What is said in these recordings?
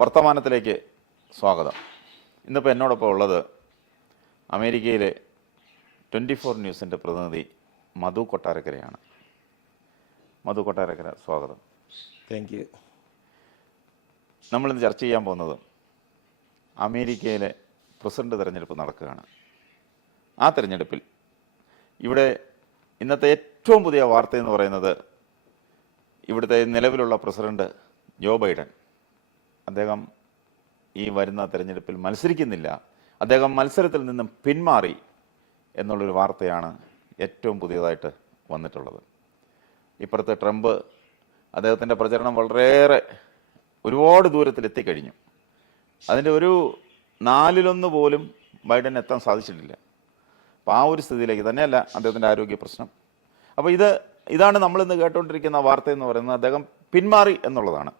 വർത്തമാനത്തിലേക്ക് സ്വാഗതം. ഇന്നിപ്പോൾ എന്നോടൊപ്പം ഉള്ളത് അമേരിക്കയിലെ ട്വന്റി ഫോർ ന്യൂസിന്റെ പ്രതിനിധി മധു കൊട്ടാരക്കരയാണ്. മധു കൊട്ടാരക്കര സ്വാഗതം. താങ്ക് യു നമ്മളിന്ന് ചർച്ച ചെയ്യാൻ പോകുന്നത് അമേരിക്കയിലെ പ്രസിഡന്റ് തിരഞ്ഞെടുപ്പ് നടക്കുകയാണ്. ആ തിരഞ്ഞെടുപ്പിൽ ഇവിടെ ഇന്നത്തെ ഏറ്റവും പുതിയ വാർത്ത എന്ന് പറയുന്നത് ഇവിടുത്തെ നിലവിലുള്ള പ്രസിഡന്റ് ജോ ബൈഡൻ. അദ്ദേഹം ഈ വരുന്ന തെരഞ്ഞെടുപ്പിൽ മത്സരിക്കുന്നില്ല. അദ്ദേഹം മത്സരത്തിൽ നിന്നും പിന്മാറി എന്നുള്ളൊരു വാർത്തയാണ് ഏറ്റവും പുതിയതായിട്ട് വന്നിട്ടുള്ളത്. ഇപ്പുറത്തെ ട്രംപ് അദ്ദേഹത്തിന്റെ പ്രചരണം വളരെയേറെ ഒരുപാട് ദൂരത്തിൽ എത്തിക്കഴിഞ്ഞു. അതിന്റെ ഒരു നാലിലൊന്ന് പോലും ബൈഡൻ എത്താൻ സാധിച്ചിട്ടില്ല. അപ്പോൾ ആ ഒരു സ്ഥിതിയിലേക്ക് തന്നെയല്ല അദ്ദേഹത്തിന്റെ ആരോഗ്യ പ്രശ്നം. അപ്പോൾ ഇത് ഇതാണ് നമ്മളിന്ന് കേട്ടുകൊണ്ടിരിക്കുന്ന വാർത്ത എന്ന് പറയുന്നത് അദ്ദേഹം പിന്മാറി എന്നുള്ളതാണ്.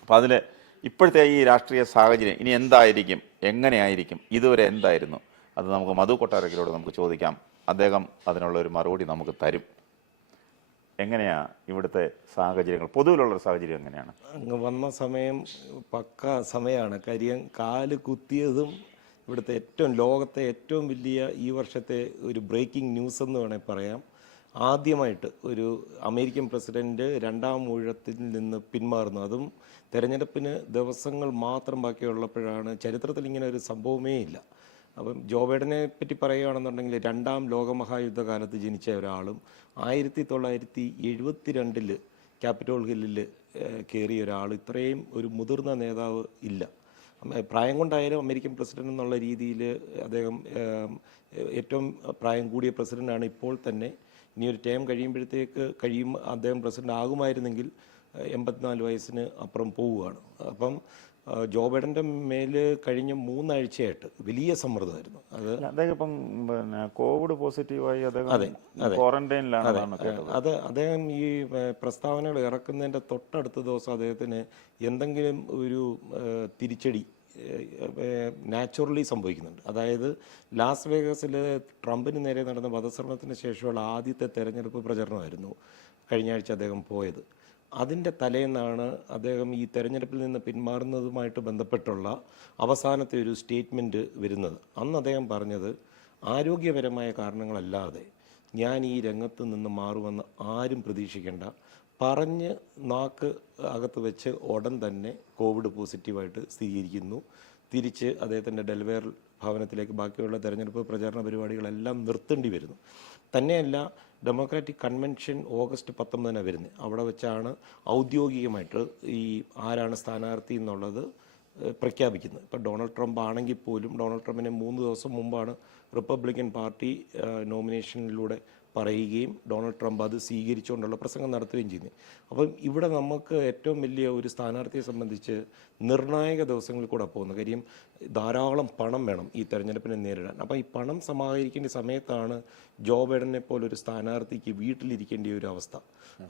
അപ്പോൾ അതിൽ ഇപ്പോഴത്തെ ഈ രാഷ്ട്രീയ സാഹചര്യം ഇനി എന്തായിരിക്കും? എങ്ങനെയായിരിക്കും? ഇതുവരെ എന്തായിരുന്നു? അത് നമുക്ക് മധു കൊട്ടാരക്കരോട് നമുക്ക് ചോദിക്കാം. അദ്ദേഹം അതിനുള്ള ഒരു മറുപടി നമുക്ക് തരും. എങ്ങനെയാ ഇവിടുത്തെ സാഹചര്യങ്ങൾ? പൊതുവിലുള്ള സാഹചര്യം എങ്ങനെയാണ്? അങ്ങ് വന്ന സമയം പക്ക സമയമാണ്. കാര്യം കാൽ കുത്തിയതും ഇവിടുത്തെ ഏറ്റവും ലോകത്തെ ഏറ്റവും വലിയ ഈ വർഷത്തെ ഒരു ബ്രേക്കിംഗ് ന്യൂസ് എന്ന് വേണമെങ്കിൽ പറയാം. ആദ്യമായിട്ട് ഒരു അമേരിക്കൻ പ്രസിഡന്റ് രണ്ടാം ഊഴത്തിൽ നിന്ന് പിന്മാറുന്നു. അതും തെരഞ്ഞെടുപ്പിന് ദിവസങ്ങൾ മാത്രം ബാക്കിയുള്ളപ്പോഴാണ് ചരിത്രത്തിൽ ഇങ്ങനെ ഒരു സംഭവമേ ഇല്ല. അപ്പം ജോ ബൈഡനെ പറ്റി പറയുകയാണെന്നുണ്ടെങ്കിൽ രണ്ടാം ലോകമഹായുദ്ധ കാലത്ത് ജനിച്ച ഒരാളും ആയിരത്തി തൊള്ളായിരത്തി എഴുപത്തി രണ്ടിൽ ക്യാപിറ്റോൾ ഹില്ലിൽ കയറിയ ഒരാൾ ഇത്രയും ഒരു മുതിർന്ന നേതാവ് ഇല്ല. പ്രായം കൊണ്ടായാലും അമേരിക്കൻ പ്രസിഡന്റ് എന്നുള്ള രീതിയിൽ അദ്ദേഹം ഏറ്റവും പ്രായം കൂടിയ പ്രസിഡന്റാണ് ഇപ്പോൾ തന്നെ ഇനി ഒരു ടേം കഴിയുമ്പോഴത്തേക്ക് കഴിയും അദ്ദേഹം പ്രസിഡന്റ് ആകുമായിരുന്നെങ്കിൽ എൺപത്തിനാല് വയസ്സിന് അപ്പുറം പോവുകയാണ്. അപ്പം ജോ ബൈഡന്റെ മേൽ കഴിഞ്ഞ മൂന്നാഴ്ചയായിട്ട് വലിയ സമ്മർദ്ദമായിരുന്നു. അത് അദ്ദേഹം ഇപ്പം പിന്നെ കോവിഡ് പോസിറ്റീവായി അദ്ദേഹം ക്വാറന്റൈനിലാണ് അത്. അദ്ദേഹം ഈ പ്രസ്താവനകൾ ഇറക്കുന്നതിന്റെ തൊട്ടടുത്ത ദിവസം അദ്ദേഹത്തിന് എന്തെങ്കിലും ഒരു തിരിച്ചടി നാച്ചുറലി സംഭവിക്കുന്നുണ്ട്. അതായത് ലാസ് വേഗസിൽ ട്രംപിന് നേരെ നടന്ന വധശ്രമത്തിന് ശേഷമുള്ള ആദ്യത്തെ തെരഞ്ഞെടുപ്പ് പ്രചരണമായിരുന്നു കഴിഞ്ഞ ആഴ്ച അദ്ദേഹം പോയത്. അതിന്റെ തലേന്നാണ് അദ്ദേഹം ഈ തെരഞ്ഞെടുപ്പിൽ നിന്ന് പിന്മാറുന്നതുമായിട്ട് ബന്ധപ്പെട്ടുള്ള അവസാനത്തെ ഒരു സ്റ്റേറ്റ്മെന്റ് വരുന്നത്. അന്ന് അദ്ദേഹം പറഞ്ഞത് ആരോഗ്യപരമായ കാരണങ്ങളല്ലാതെ ഞാൻ ഈ രംഗത്ത് നിന്ന് മാറുമെന്ന് ആരും പ്രതീക്ഷിക്കേണ്ട. പറഞ്ഞ് നാക്ക് അകത്ത് വെച്ച് ഉടൻ തന്നെ കോവിഡ് പോസിറ്റീവായിട്ട് സ്ഥിരീകരിക്കുന്നു. തിരിച്ച് അദ്ദേഹത്തിന്റെ ഡെൽവെയർ ഭവനത്തിലേക്ക് ബാക്കിയുള്ള തെരഞ്ഞെടുപ്പ് പ്രചാരണ പരിപാടികളെല്ലാം നിർത്തേണ്ടി വരുന്നു. തന്നെയല്ല ഡെമോക്രാറ്റിക് കൺവെൻഷൻ ഓഗസ്റ്റ് പത്തൊമ്പതിനാണ് വരുന്നത് അവിടെ വെച്ചാണ് ഔദ്യോഗികമായിട്ട് ഈ ആരാണ് സ്ഥാനാർത്ഥി എന്നുള്ളത് പ്രഖ്യാപിക്കുന്നത്. ഇപ്പം ഡൊണാൾഡ് ട്രംപ് ആണെങ്കിൽ പോലും ഡൊണാൾഡ് ട്രംപിനെ മൂന്ന് ദിവസം മുമ്പാണ് റിപ്പബ്ലിക്കൻ പാർട്ടി നോമിനേഷനിലൂടെ പറയുകയും ഡൊണാൾഡ് ട്രംപ് അത് സ്വീകരിച്ചുകൊണ്ടുള്ള പ്രസംഗം നടത്തുകയും ചെയ്യുന്നത് അപ്പം ഇവിടെ നമുക്ക് ഏറ്റവും വലിയ ഒരു സ്ഥാനാർത്ഥിയെ സംബന്ധിച്ച് നിർണായക ദിവസങ്ങളിൽ കൂടെ പോകുന്നു കാര്യം ധാരാളം പണം വേണം ഈ തെരഞ്ഞെടുപ്പിനെ നേരിടാൻ. അപ്പം ഈ പണം സമാഹരിക്കേണ്ട സമയത്താണ് ജോ ബൈഡനെ പോലെ ഒരു സ്ഥാനാർത്ഥിക്ക് വീട്ടിലിരിക്കേണ്ട ഒരു അവസ്ഥ.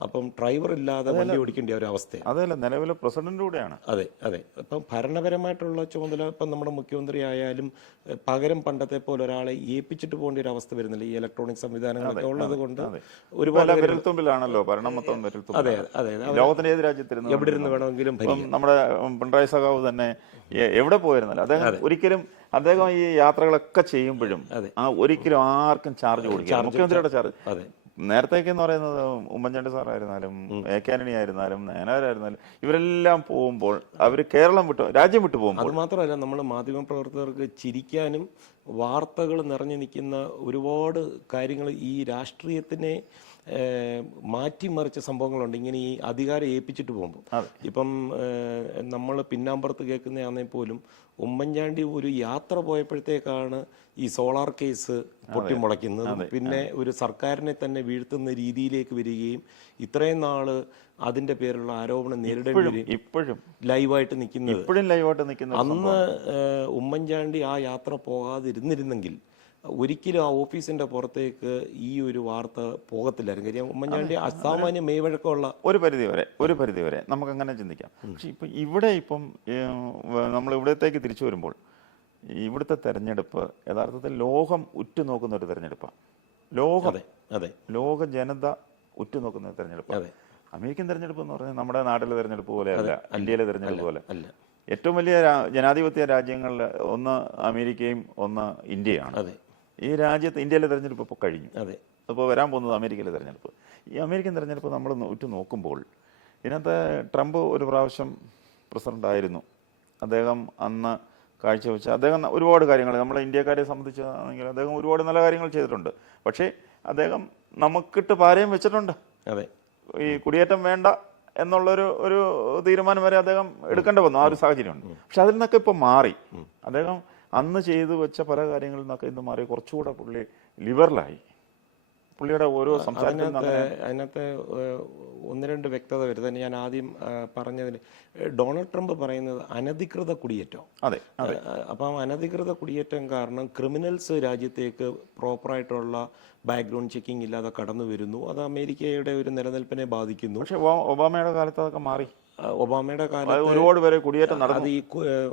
അപ്പം ഡ്രൈവർ ഇല്ലാതെ വണ്ടി ഓടിക്കേണ്ട ഒരു അവസ്ഥ അതല്ല നിലവിലെ പ്രസിഡന്റ് കൂടെയാണ്. അതെ അതെ. ഇപ്പം ഭരണപരമായിട്ടുള്ള ചുമതല ഇപ്പം നമ്മുടെ മുഖ്യമന്ത്രി ആയാലും പകരം പണ്ടത്തെ പോലെ ഒരാളെ ഏൽപ്പിച്ചിട്ട് പോകേണ്ട ഒരു അവസ്ഥ വരുന്നില്ല. ഈ ഇലക്ട്രോണിക് സംവിധാനങ്ങളൊക്കെ ഉള്ളത് കൊണ്ട് ഒരുപാട് വിരൽത്തുമ്പിലാണല്ലോ ഭരണം മൊത്തം വിരൽത്തുമ്പിൽ അതെ അതെ ലോകത്തിന്റെ ഏത് രാജ്യത്തിരുന്നു എവിടെ ഇരുന്ന് വേണമെങ്കിലും ഇപ്പം നമ്മുടെ പിണറായി സഖാവ് തന്നെ എവിടെ പോയിരുന്നല്ലോ അദ്ദേഹം ഒരിക്കലും അദ്ദേഹം ഈ യാത്രകളൊക്കെ ചെയ്യുമ്പോഴും ആ ഒരിക്കലും ആർക്കും ചാർജ് കൊടുക്കില്ല. മുഖ്യമന്ത്രിയുടെ ചാർജ് അതെ. നേരത്തേക്ക് എന്ന് പറയുന്നത് ഉമ്മൻചാണ്ടി സാറായിരുന്നാലും എ കെ ആന്റണി ആയിരുന്നാലും നയനാരായിരുന്നാലും ഇവരെല്ലാം പോകുമ്പോൾ അവർ കേരളം വിട്ടു രാജ്യം വിട്ടു പോകുമ്പോൾ അത് മാത്രമല്ല നമ്മൾ മാധ്യമ പ്രവർത്തകർക്ക് ചിരിക്കാനും വാർത്തകൾ നിറഞ്ഞു നിൽക്കുന്ന ഒരുപാട് കാര്യങ്ങൾ ഈ രാഷ്ട്രീയത്തിനെ മാറ്റിമറിച്ച സംഭവങ്ങളുണ്ട്. ഇങ്ങനെ ഈ അധികാരം ഏൽപ്പിച്ചിട്ട് പോകുമ്പോൾ ഇപ്പം നമ്മൾ പിന്നാമ്പുറത്ത് കേൾക്കുന്നതാണെങ്കിൽ പോലും ഉമ്മൻചാണ്ടി ഒരു യാത്ര പോയപ്പോഴത്തേക്കാണ് ഈ സോളാർ കേസ് പൊട്ടിമുളയ്ക്കുന്നത് പിന്നെ ഒരു സർക്കാരിനെ തന്നെ വീഴ്ത്തുന്ന രീതിയിലേക്ക് വരികയും ഇത്രയും നാൾ അതിന്റെ പേരിലുള്ള ആരോപണം നേരിടേണ്ടി വരും ഇപ്പോഴും. ലൈവായിട്ട് നിൽക്കുന്നത്. ഇപ്പോഴും ലൈവായിട്ട് നിൽക്കുന്നത് അന്ന് ഉമ്മൻചാണ്ടി ആ യാത്ര പോകാതിരുന്നിരുന്നെങ്കിൽ ഒരിക്കലും ആ ഓഫീസിന്റെ പുറത്തേക്ക് ഈ ഒരു വാർത്ത പോകത്തില്ലായിരുന്നു. കാര്യം ഉമ്മൻചാണ്ടി അസാമാന്യ മെയ്വഴക്കമുള്ള ഒരു പരിധി വരെ ഒരു പരിധി വരെ നമുക്ക് അങ്ങനെ ചിന്തിക്കാം പക്ഷെ ഇപ്പം ഇവിടെ ഇപ്പം നമ്മൾ ഇവിടത്തേക്ക് തിരിച്ചു വരുമ്പോൾ ഇവിടുത്തെ തെരഞ്ഞെടുപ്പ് യഥാർത്ഥത്തിൽ ലോകം ഉറ്റുനോക്കുന്ന ഒരു തെരഞ്ഞെടുപ്പാണ് ലോകം. അതെ അതെ. ലോക ജനത ഉറ്റുനോക്കുന്ന ഒരു തെരഞ്ഞെടുപ്പ്. അമേരിക്കൻ തെരഞ്ഞെടുപ്പ് എന്ന് പറഞ്ഞാൽ നമ്മുടെ നാട്ടിലെ തെരഞ്ഞെടുപ്പ് പോലെയല്ല ഇന്ത്യയിലെ തെരഞ്ഞെടുപ്പ് പോലെ. അല്ല. ഏറ്റവും വലിയ ജനാധിപത്യ രാജ്യങ്ങളിൽ ഒന്ന് അമേരിക്കയും ഒന്ന് ഇന്ത്യയാണ്. അതെ. ഈ രാജ്യത്ത് ഇന്ത്യയിലെ തെരഞ്ഞെടുപ്പ് ഇപ്പോൾ കഴിഞ്ഞു. അതെ. അപ്പോൾ വരാൻ പോകുന്നത് അമേരിക്കയിലെ തെരഞ്ഞെടുപ്പ്. ഈ അമേരിക്കൻ തെരഞ്ഞെടുപ്പ് നമ്മൾ ഉറ്റു നോക്കുമ്പോൾ ഇതിനകത്ത് ട്രംപ് ഒരു പ്രാവശ്യം പ്രസിഡന്റ് ആയിരുന്നു. അദ്ദേഹം അന്ന് കാഴ്ചവെച്ച അദ്ദേഹം ഒരുപാട് കാര്യങ്ങൾ നമ്മളെ ഇന്ത്യക്കാരെ സംബന്ധിച്ചാണെങ്കിൽ അദ്ദേഹം ഒരുപാട് നല്ല കാര്യങ്ങൾ ചെയ്തിട്ടുണ്ട്. പക്ഷേ അദ്ദേഹം നമുക്കിട്ട് പാരയും വെച്ചിട്ടുണ്ട്. അതെ. ഈ കുടിയേറ്റം വേണ്ട എന്നുള്ളൊരു ഒരു തീരുമാനം വരെ അദ്ദേഹം എടുക്കേണ്ടി വന്നു. ആ ഒരു സാഹചര്യമുണ്ട്. പക്ഷെ അതിൽ നിന്നൊക്കെ ഇപ്പം മാറി. അദ്ദേഹം അന്ന് ചെയ്തു വെച്ച പല കാര്യങ്ങളിൽ നിന്നൊക്കെ ഇന്ന് മാറി. കുറച്ചുകൂടെ പുള്ളി ലിബറലായി. പുള്ളിയുടെ ഓരോ സംസാരത്തിൽ നിന്ന് അതിനകത്ത് ഒന്ന് രണ്ട് വ്യക്തത വരുന്നത്. ഞാൻ ആദ്യം പറഞ്ഞതിൽ ഡൊണാൾഡ് ട്രംപ് പറയുന്നത് അനധികൃത കുടിയേറ്റം. അതെ അപ്പം അനധികൃത കുടിയേറ്റം കാരണം ക്രിമിനൽസ് രാജ്യത്തേക്ക് പ്രോപ്പറായിട്ടുള്ള ബാക്ക്ഗ്രൗണ്ട് ചെക്കിംഗ് ഇല്ലാതെ കടന്നു വരുന്നു. അത് അമേരിക്കയുടെ ഒരു നിലനിൽപ്പിനെ ബാധിക്കുന്നു. പക്ഷേ ഒബാമയുടെ കാലത്ത് അതൊക്കെ മാറി. ഒബാമയുടെ കാലത്ത് ഒരുപാട് പേരെ കുടിയേറ്റം നടന്നു. ഈ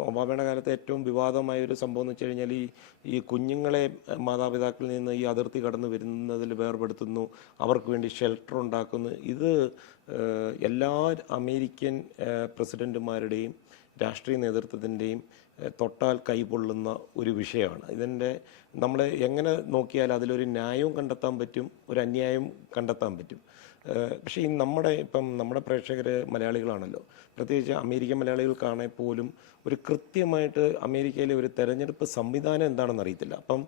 ഒബാമയുടെ കാലത്ത് ഏറ്റവും വിവാദമായ ഒരു സംഭവം എന്ന് വെച്ച് കഴിഞ്ഞാൽ ഈ ഈ കുഞ്ഞുങ്ങളെ മാതാപിതാക്കളിൽ നിന്ന് ഈ അതിർത്തി കടന്നു വരുന്നതിൽ വേർപെടുത്തുന്നു. അവർക്ക് വേണ്ടി ഷെൽട്ടർ ഉണ്ടാക്കുന്നു. ഇത് എല്ലാ അമേരിക്കൻ പ്രസിഡന്റുമാരുടെയും രാഷ്ട്രീയ നേതൃത്വത്തിന്റെയും തൊട്ടാൽ കൈപൊള്ളുന്ന ഒരു വിഷയമാണ്. ഇതിന്റെ നമ്മൾ എങ്ങനെ നോക്കിയാൽ അതിലൊരു ന്യായവും കണ്ടെത്താൻ പറ്റും ഒരു അന്യായം കണ്ടെത്താൻ പറ്റും. പക്ഷേ ഈ നമ്മുടെ ഇപ്പം നമ്മുടെ പ്രേക്ഷകർ മലയാളികളാണല്ലോ. പ്രത്യേകിച്ച് അമേരിക്കൻ മലയാളികൾക്കാണെ പോലും ഒരു കൃത്യമായിട്ട് അമേരിക്കയിലെ ഒരു തെരഞ്ഞെടുപ്പ് സംവിധാനം എന്താണെന്ന് അറിയത്തില്ല. അപ്പം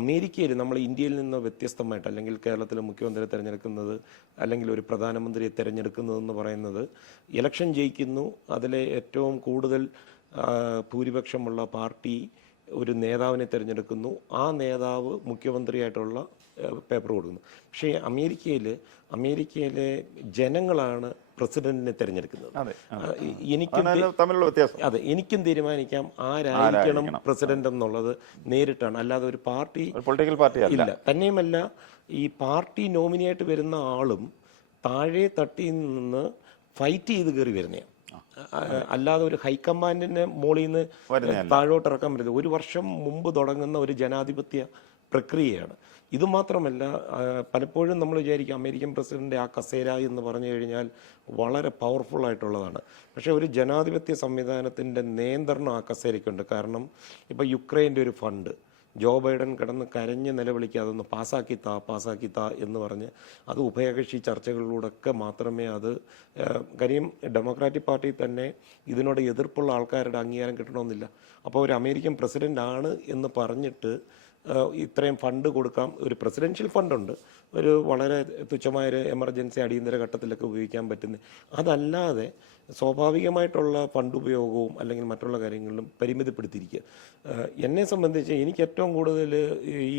അമേരിക്കയിൽ നമ്മൾ ഇന്ത്യയിൽ നിന്ന് വ്യത്യസ്തമായിട്ട് അല്ലെങ്കിൽ കേരളത്തിലെ മുഖ്യമന്ത്രിയെ തിരഞ്ഞെടുക്കുന്നത് അല്ലെങ്കിൽ ഒരു പ്രധാനമന്ത്രിയെ തിരഞ്ഞെടുക്കുന്നതെന്ന് പറയുന്നത് ഇലക്ഷൻ ജയിക്കുന്നു അതിലെ ഏറ്റവും കൂടുതൽ ഭൂരിപക്ഷമുള്ള പാർട്ടി ഒരു നേതാവിനെ തിരഞ്ഞെടുക്കുന്നു. ആ നേതാവ് മുഖ്യമന്ത്രിയായിട്ടുള്ള പേപ്പർ കൊടുക്കുന്നു. പക്ഷേ അമേരിക്കയിൽ അമേരിക്കയിലെ ജനങ്ങളാണ് പ്രസിഡന്റിനെ തിരഞ്ഞെടുക്കുന്നത്. എനിക്കും തമ്മിലുള്ള വ്യത്യാസം. അതെ എനിക്കും തീരുമാനിക്കാം ആരായിരിക്കണം പ്രസിഡന്റ് എന്നുള്ളത് നേരിട്ടാണ്. അല്ലാതെ ഒരു പാർട്ടി പൊളിറ്റിക്കൽ പാർട്ടി ഇല്ല. തന്നെയുമല്ല ഈ പാർട്ടി നോമിനിയായിട്ട് വരുന്ന ആളും താഴെ തട്ടിൽ നിന്ന് ഫൈറ്റ് ചെയ്ത് കയറി വരുന്നതാണ് അല്ലാതെ ഒരു ഹൈക്കമാൻഡിന്റെ മുകളിൽ നിന്ന് താഴോട്ട് ഇറക്കാൻ പറ്റില്ല ഒരു വർഷം മുമ്പ് തുടങ്ങുന്ന ഒരു ജനാധിപത്യ പ്രക്രിയയാണ്. ഇത് മാത്രമല്ല പലപ്പോഴും നമ്മൾ വിചാരിക്കും അമേരിക്കൻ പ്രസിഡന്റ് ആ കസേര എന്ന് പറഞ്ഞു കഴിഞ്ഞാൽ വളരെ പവർഫുൾ ആയിട്ടുള്ളതാണ്. പക്ഷേ ഒരു ജനാധിപത്യ സംവിധാനത്തിന്റെ നിയന്ത്രണം ആ കസേരയ്ക്കുണ്ട്. കാരണം ഇപ്പൊ യുക്രൈന്റെ ഒരു ഫണ്ട് ജോ ബൈഡൻ കിടന്ന് കരഞ്ഞ് നിലവിളിക്കുക അതൊന്ന് പാസ്സാക്കി താ പാസ്സാക്കി താ എന്ന് പറഞ്ഞ് അത് ഉഭയകക്ഷി ചർച്ചകളിലൂടെയൊക്കെ മാത്രമേ അത് കാര്യം ഡെമോക്രാറ്റിക് പാർട്ടി തന്നെ ഇതിനോട് എതിർപ്പുള്ള ആൾക്കാരുടെ അംഗീകാരം കിട്ടണമെന്നില്ല. അപ്പോൾ ഒരു അമേരിക്കൻ പ്രസിഡന്റ് ആണ് എന്ന് പറഞ്ഞിട്ട് ഇത്രയും ഫണ്ട് കൊടുക്കാം. ഒരു പ്രസിഡൻഷ്യൽ ഫണ്ടുണ്ട്. ഒരു വളരെ തുച്ഛമായ ഒരു എമർജൻസി അടിയന്തര ഘട്ടത്തിലൊക്കെ ഉപയോഗിക്കാൻ പറ്റുന്ന അതല്ലാതെ സ്വാഭാവികമായിട്ടുള്ള ഫണ്ട് ഉപയോഗവും അല്ലെങ്കിൽ മറ്റുള്ള കാര്യങ്ങളിലും പരിമിതപ്പെടുത്തിയിരിക്കുക. എന്നെ സംബന്ധിച്ച് എനിക്ക് ഏറ്റവും കൂടുതൽ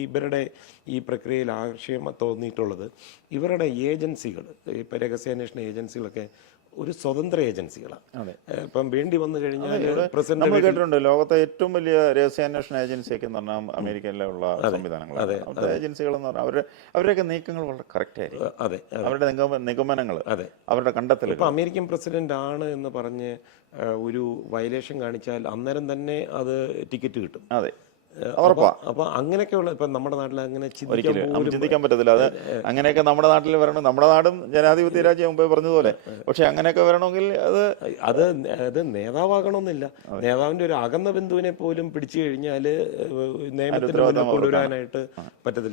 ഇവരുടെ ഈ പ്രക്രിയയിൽ ആശയം തോന്നിയിട്ടുള്ളത് ഇവരുടെ ഏജൻസികൾ ഇപ്പം രഹസ്യാന്വേഷണ ഏജൻസികളൊക്കെ ഒരു സ്വതന്ത്ര ഏജൻസികളാണ്. ഇപ്പം വേണ്ടി വന്നു കഴിഞ്ഞാൽ പ്രസിഡന്റ് നമ്മൾ കേട്ടിട്ടുണ്ട് ലോകത്തെ ഏറ്റവും വലിയ രഹസ്യാന്വേഷണ ഏജൻസിയൊക്കെ എന്ന് പറഞ്ഞാൽ അമേരിക്കയിലുള്ള സംവിധാനങ്ങൾ അവിടുത്തെ ഏജൻസികൾ എന്ന് പറഞ്ഞാൽ അവരുടെ അവരുടെയൊക്കെ നീക്കങ്ങൾ വളരെ കറക്റ്റ് ആയിരിക്കും. അതെ അവരുടെ നിഗമനങ്ങൾ അതെ. അവരുടെ കണ്ടെത്തൽ ഇപ്പൊ അമേരിക്കൻ പ്രസിഡന്റ് ആണ് എന്ന് പറഞ്ഞ് ഒരു വയലേഷൻ കാണിച്ചാൽ അന്നേരം തന്നെ അത് ടിക്കറ്റ് കിട്ടും. അതെ. അപ്പൊ- അങ്ങനെയൊക്കെയുള്ള ഇപ്പൊ നമ്മുടെ നാട്ടിൽ അങ്ങനെ ചിന്തിക്കാൻ പറ്റത്തില്ല. അത് അങ്ങനെയൊക്കെ നമ്മുടെ നാട്ടിൽ വരണം. നമ്മുടെ നാടും ജനാധിപത്യ രാജ്യം മുമ്പേ പറഞ്ഞതുപോലെ. പക്ഷെ അങ്ങനെയൊക്കെ വരണമെങ്കിൽ അത് അത് അത് നേതാവാകണമെന്നില്ല. നേതാവിന്റെ ഒരു അകന്ന ബന്ധുവിനെ പോലും പിടിച്ചു കഴിഞ്ഞാൽ നിയമത്തിന് കൊണ്ടുവരാനായിട്ട് പറ്റത്തില്ല.